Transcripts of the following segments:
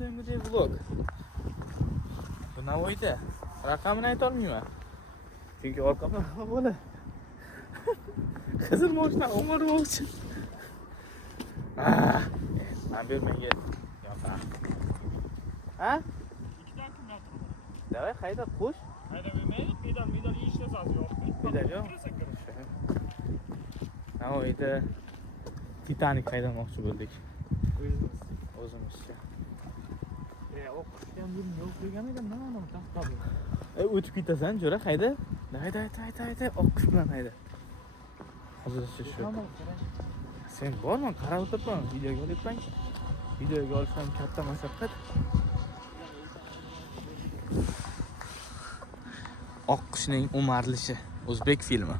Dengizli vlog. Bu Navoiyda. Raqamini ayta olmayman. Chunki orqamda bola. Qizil moshina o'marmoqchi. Men bermanga yoqaman. Ha? İkiden kim yaptı? Davay qayda qo'sh. Hayda vermeyin. Medal işlesaz yok. Medal yo'q. Navoiyda Titanic haydamoqchi bo'ldik. O'zimizcha. O'qishgan bilim yo'q degan ekan, mana taxtabi. O'tib ketasan, jo'ra hayda. Hayda, oqqish bilan hayda. Hozircha shu. Sen borman, qarab o'tiribman, videoga olyapman. Videoga olsam katta mashaqqat. Oqqishning umarlishi. O'zbek filmi.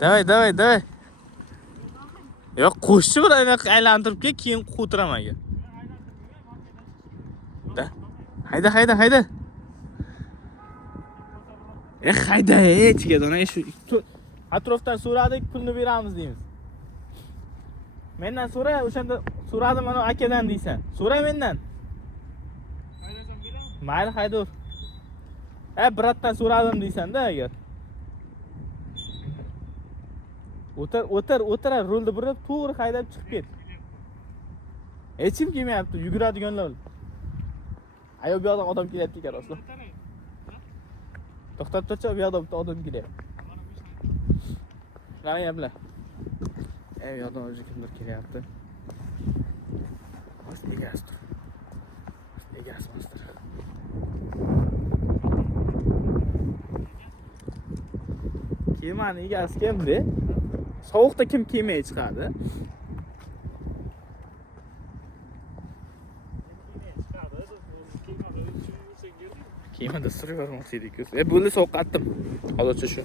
Davay. Yo'q, qo'shchi bir aylantirib kel, keyin qo'tiramaga. Da. Hayda. Hayda, chekadona shu atrofdan so'radik, pulni beramiz deymiz. Mendan so'ra, o'shanda so'radim mana akadan deysan. So'ra mendan. Haydasam beraman. Mayli, haydur. Bratdan so'radim deysan-da agar. O'tir, rulni burib, to'g'ri haydab chiqib ket. Hech kim kelmayapti, yuguradiganlar. Ayo, bu yoqdan odam kelyapti ekan aslo. To'xtab turchi, bu yoqdan bitta odam kelyapti. Mana yaplar. Bu yoqdan o'zi kimdir kelyapti. O'z egasidir. Egasidir. Kemani egasi kimdi? Sovuqda kim kemaya chiqadi? Kemada sirib yormoqchi edik. Bo'ldi, sovuqqa atdim. Hozircha shu.